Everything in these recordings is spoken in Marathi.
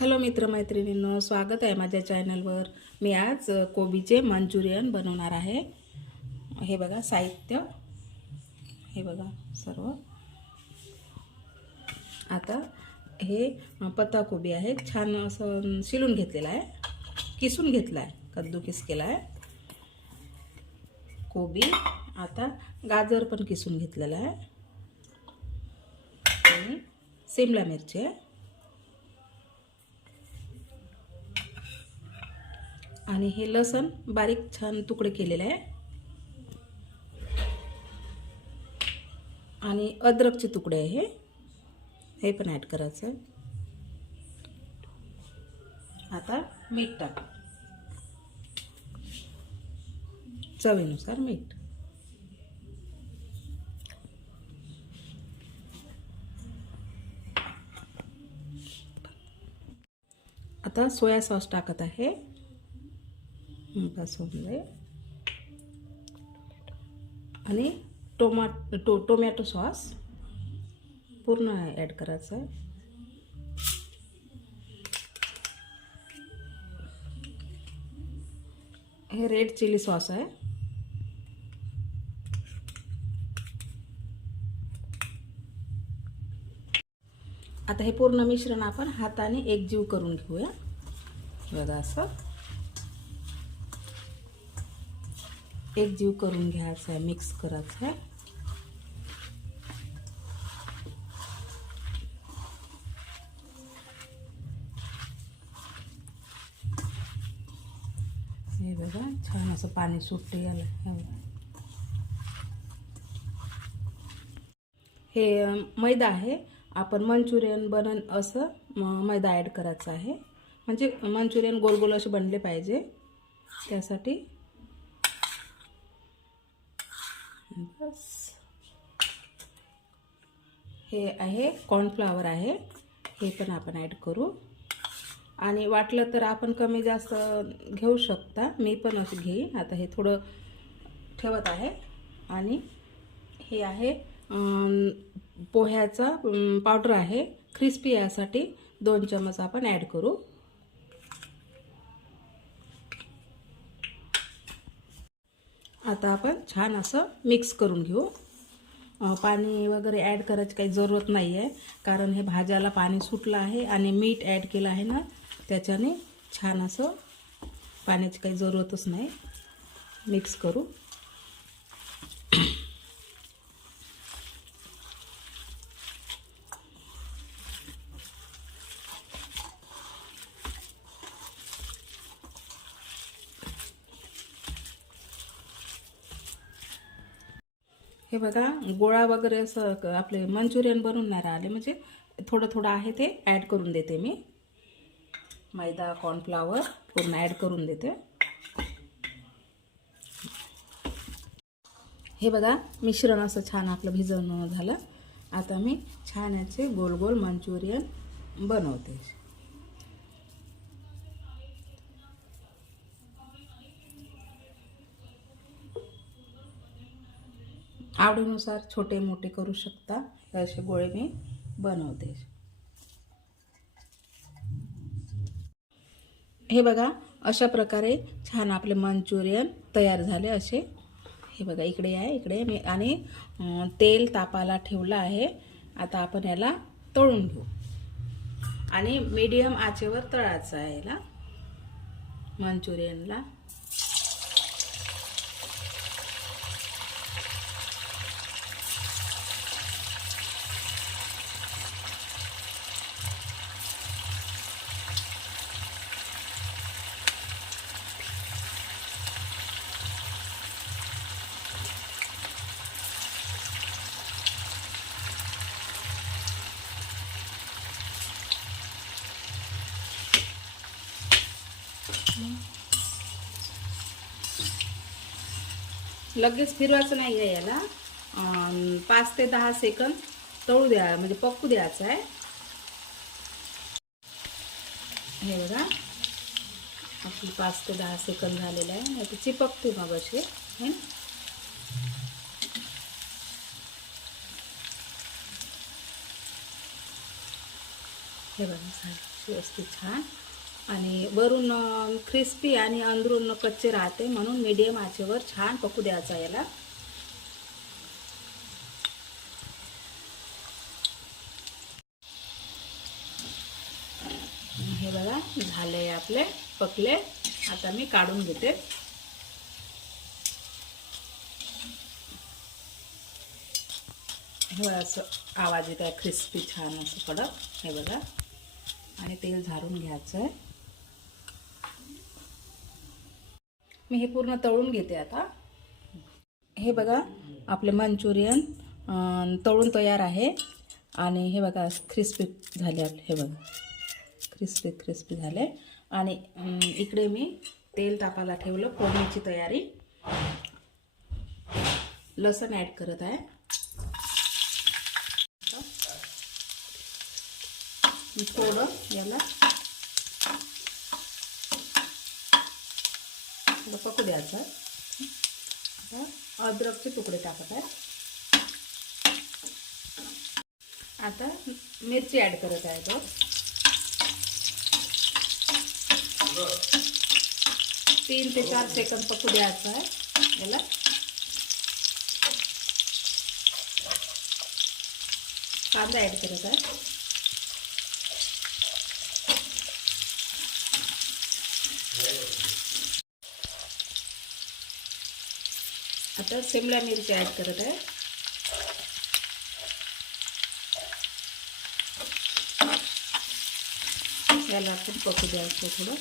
हॅलो मित्रमैत्रिणींनो स्वागत आहे माझ्या चॅनलवर. मी आज कोबीचे मंचुरियन बनवणार आहे. हे बघा साहित्य. हे बघा सर्व. आता हे पत्ताकोबी आहे. छान असं शिलून घेतलेलं आहे. किसून घेतला आहे कद्दू किस केला आहे कोबी. आता गाजर पण किसून घेतलेलं आहे. आणि सिमला मिरची आहे. आणि हे लसण बारीक छान तुकडे केलेले आहे. आणि अद्रकचे तुकडे आहे हे. हे पण ॲड करायचं आहे. आता मीठ टाक. चवीनुसार मीठ. आता सोया सॉस टाकत आहे. बस होऊन जाईल आणि टोमा टो टोमॅटो सॉस पूर्ण ॲड करायचं आहे. हे रेड चिली सॉस आहे. आता हे पूर्ण मिश्रण आपण हाताने एकजीव करून घेऊया. बघा असं. एकजीव करून घ्यायचं आहे मिक्स करायचं आहे. हे बघा छान असं पाणी सुटते याला. हे मैदा आहे. आपण मंचुरियन बनन असं मैदा ॲड करायचं आहे. म्हणजे मंचुरियन गोल गोल असे बनले पाहिजे. त्यासाठी बस. हे आहे कॉर्नफ्लावर आहे. हे पण आपण ॲड करू. आणि वाटलं तर आपण कमी जास्त घेऊ शकता. मी पण असं घेईन. आता हे थोडं ठेवत आहे. आणि हे आहे पोह्याचा पावडर आहे. क्रिस्पी यासाठी दोन चमच आपण ॲड करू. आता आपण छान असं मिक्स करून घेऊ. पाणी वगैरे ॲड करायची काही जरूरत नाही आहे कारण हे भाज्याला पाणी सुटलं आहे आणि मीठ ॲड केलं आहे ना त्याच्याने छान असं पाण्याची काही जरूरतच नाही. मिक्स करू. हे बघा गोळा वगैरे असं क- आपले मंचुरियन बनवून नाही राहिले. म्हणजे थोडं थोडं आहे ते ॲड करून देते मी. मैदा कॉर्नफ्लावर पूर्ण ॲड करून देते. हे बघा मिश्रण असं छान आपलं भिजवणं झालं. आता मी छान याचे गोल गोल मंचुरियन बनवते. आवडीनुसार छोटे मोठे करू शकता. असे गोळे मी बनवते. हे बघा अशा प्रकारे छान आपले मंचुरियन तयार झाले असे. हे बघा इकडे आहे इकडे मी आणि तेल तापाला ठेवलं आहे. आता आपण याला तळून घेऊ. आणि मीडियम आचेवर तळायचं आहे याला. मंचुरियनला. लगेच फिरवायचं नाही आहे याला. पाच ते दहा सेकंद तळू द्या म्हणजे पक्कू द्यायचं आहे. हे बघा. आपली पाच ते दहा सेकंद झालेलं आहे. नाही तर चिपकते मग असे. ना? हे बघा व्यवस्थित छान. आणि वरून क्रिस्पी आणि अंदरून कच्चे राहते म्हणून मीडियम आचेवर छान पकू द्यायचा याला. हे बघा झाले आपले पकले. आता मी काढून घेते. हे बघा असं आवाज येत आहे क्रिस्पी छान असं कडक. हे बघा. आणि तेल झारून घ्यायचं आहे मी हे पूर्ण तळून घेते आता. हे बघा आपले मंचुरियन तळून तयार आहे. आणि हे बघा क्रिस्पी झाले आपले. हे बघा क्रिस्पी क्रिस्पी झाले. आणि इकडे मी तेल तापाला ठेवलं फोडणीची तयारी. लसण ॲड करत आहे. थोडं याला थोडं पकू द्यायचं. आता अद्रकचे तुकडे टाकत आहे. आता मिरची ॲड करत आहे तो तीन ते चार सेकंद पकू द्यायचं आहे. याला. कांदा ॲड करत आहे. आता शिमला मिरची ॲड करत आहे. याला आपण पकू द्यायचं थोडं.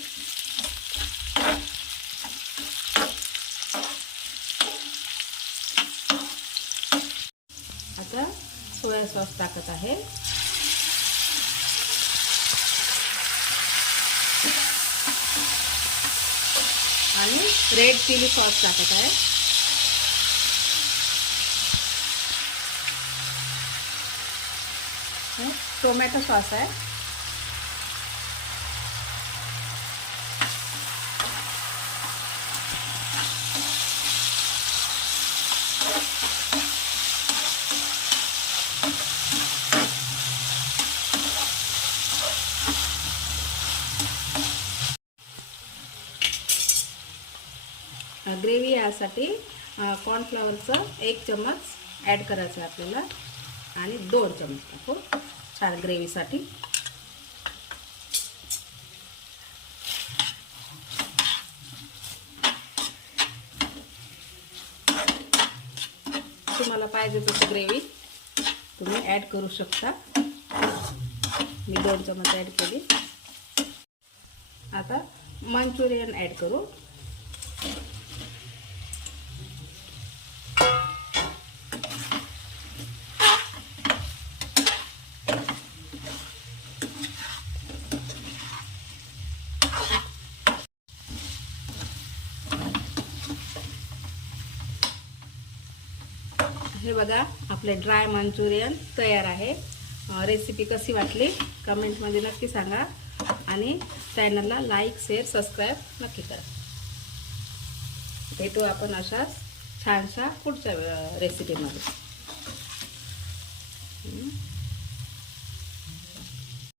आता सोया सॉस टाकत आहे. आणि रेड चिली सॉस टाकत आहे हे टोमॅटो सॉस आहे. ग्रेव्ही यासाठी कॉर्नफ्लॉवरचं एक चम्मच ॲड करायचं आहे आपल्याला. आणि दोन चम्मच टाकू. छान ग्रेव्हीसाठी. तुम्हाला पाहिजे तसं ग्रेव्ही तुम्ही ॲड करू शकता. मी दोन चमच ॲड केली. आता मंचुरियन ॲड करू. हे बघा आपले ड्राय मंचुरियन तयार आहे. रेसिपी कशी वाटली? कमेंटमध्ये नक्की सांगा. आणि चॅनलला लाईक शेअर सबस्क्राईब नक्की करा. भेटू आपण अशाच छानशा पुढच्या रेसिपीमध्ये